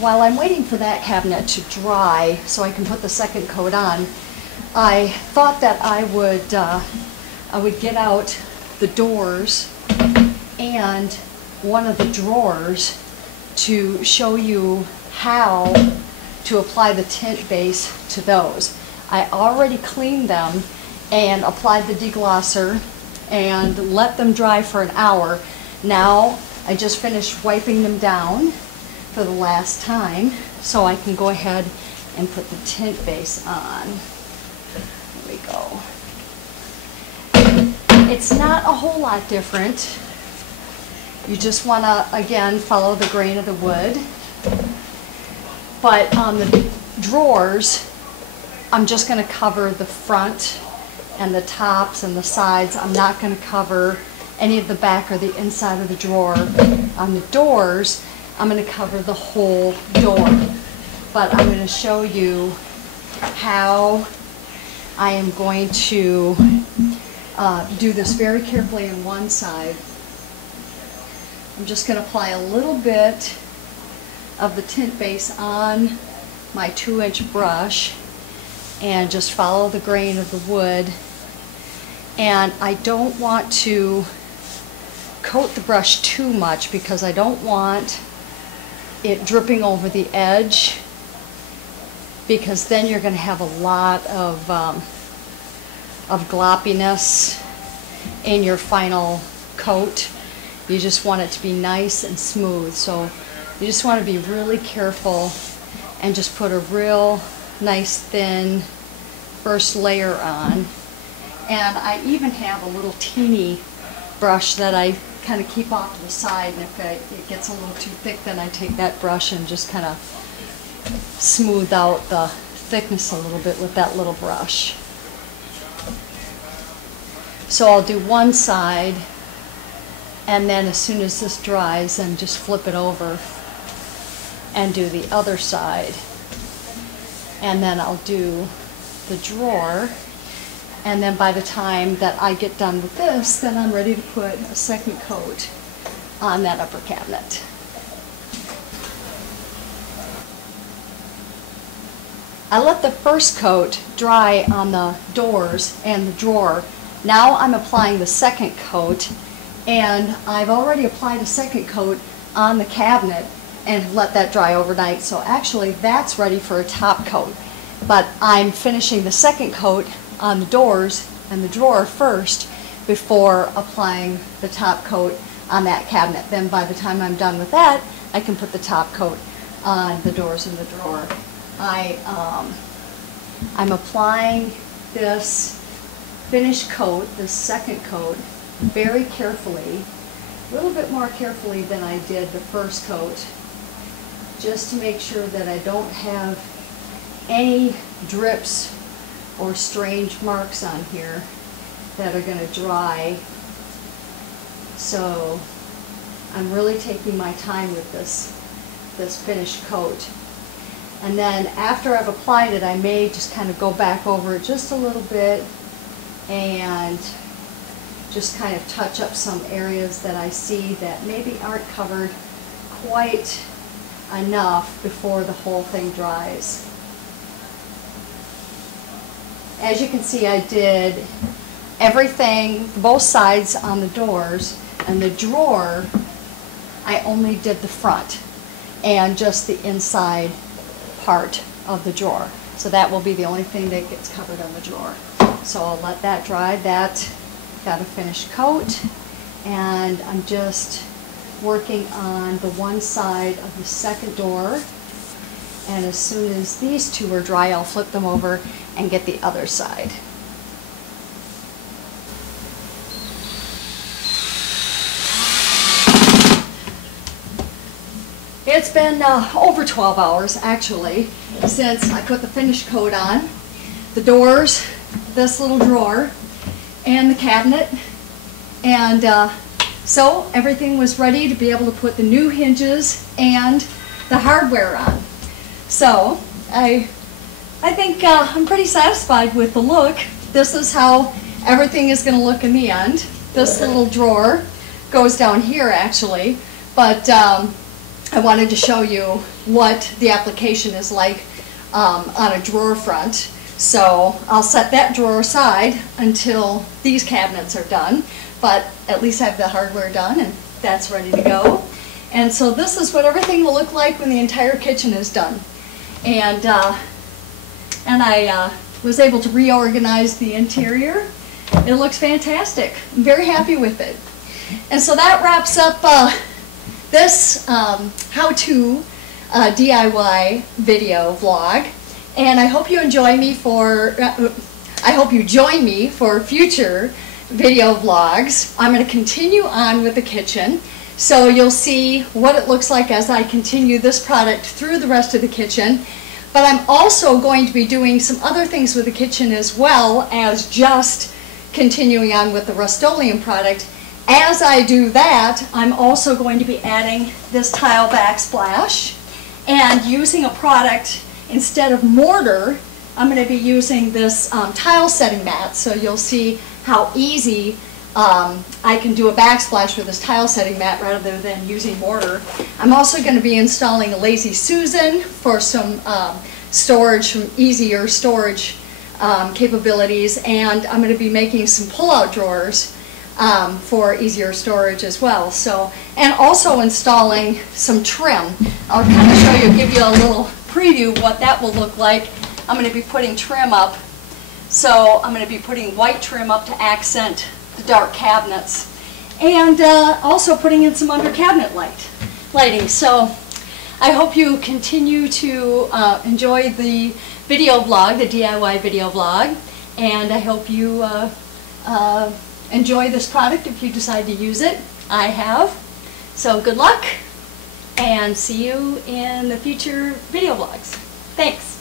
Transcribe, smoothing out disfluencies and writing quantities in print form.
while I'm waiting for that cabinet to dry so I can put the second coat on, I thought that I would get out the doors and one of the drawers to show you how to apply the tint base to those. I already cleaned them and applied the deglosser and let them dry for an hour. Now I just finished wiping them down for the last time so I can go ahead and put the tint base on. There we go. It's not a whole lot different. You just want to, again, follow the grain of the wood. But on the drawers, I'm just going to cover the front and the tops and the sides. I'm not going to cover any of the back or the inside of the drawer. On the doors, I'm going to cover the whole door. But I'm going to show you how I am going to do this very carefully on one side. I'm just going to apply a little bit of the tint base on my 2-inch brush and just follow the grain of the wood. And I don't want to coat the brush too much because I don't want it dripping over the edge, because then you're going to have a lot of gloppiness in your final coat. You just want it to be nice and smooth. So you just want to be really careful and just put a real nice thin first layer on. And I even have a little teeny brush that I kind of keep off to the side, and if it gets a little too thick, then I take that brush and just kind of smooth out the thickness a little bit with that little brush. So I'll do one side, and then as soon as this dries, then just flip it over and do the other side. And then I'll do the drawer, and then by the time that I get done with this, then I'm ready to put a second coat on that upper cabinet. I let the first coat dry on the doors and the drawer. Now I'm applying the second coat, and I've already applied a second coat on the cabinet and let that dry overnight. So actually that's ready for a top coat. But I'm finishing the second coat on the doors and the drawer first before applying the top coat on that cabinet. Then by the time I'm done with that, I can put the top coat on the doors and the drawer. I'm applying this finished coat, this second coat, very carefully, a little bit more carefully than I did the first coat, just to make sure that I don't have any drips or strange marks on here that are going to dry. So I'm really taking my time with this finished coat. And then after I've applied it, I may just kind of go back over it just a little bit and just kind of touch up some areas that I see that maybe aren't covered quite enough before the whole thing dries. As you can see, I did everything, both sides on the doors, and the drawer, I only did the front and just the inside part of the drawer. So that will be the only thing that gets covered on the drawer. So I'll let that dry. That got a finished coat, and I'm just working on the one side of the second door, and as soon as these two are dry, I'll flip them over and get the other side. It's been over 12 hours actually since I put the finished coat on the doors, this little drawer, and the cabinet, and so everything was ready to be able to put the new hinges and the hardware on. So I think I'm pretty satisfied with the look. This is how everything is going to look in the end. This little drawer goes down here actually, but I wanted to show you what the application is like on a drawer front. So I'll set that drawer aside until these cabinets are done, but at least I have the hardware done and that's ready to go. And so this is what everything will look like when the entire kitchen is done. And I was able to reorganize the interior. It looks fantastic. I'm very happy with it. And so that wraps up this how-to DIY video vlog. And I hope you enjoy me for, I hope you join me for future video vlogs. I'm going to continue on with the kitchen. So you'll see what it looks like as I continue this product through the rest of the kitchen. But I'm also going to be doing some other things with the kitchen as well as just continuing on with the Rust-O-Leum product. As I do that, I'm also going to be adding this tile backsplash and using a product instead of mortar. I'm going to be using this tile setting mat, so you'll see how easy I can do a backsplash with this tile setting mat rather than using mortar. I'm also going to be installing a Lazy Susan for some storage, some easier storage capabilities, and I'm going to be making some pull-out drawers for easier storage as well. So, and also installing some trim. I'll kind of show you, give you a little preview of what that will look like. I'm going to be putting trim up. So I'm going to be putting white trim up to accent the dark cabinets, and also putting in some under cabinet lighting. So I hope you continue to enjoy the video vlog, the DIY video vlog, and I hope you enjoy this product if you decide to use it. I have. So good luck, and see you in the future video vlogs. Thanks.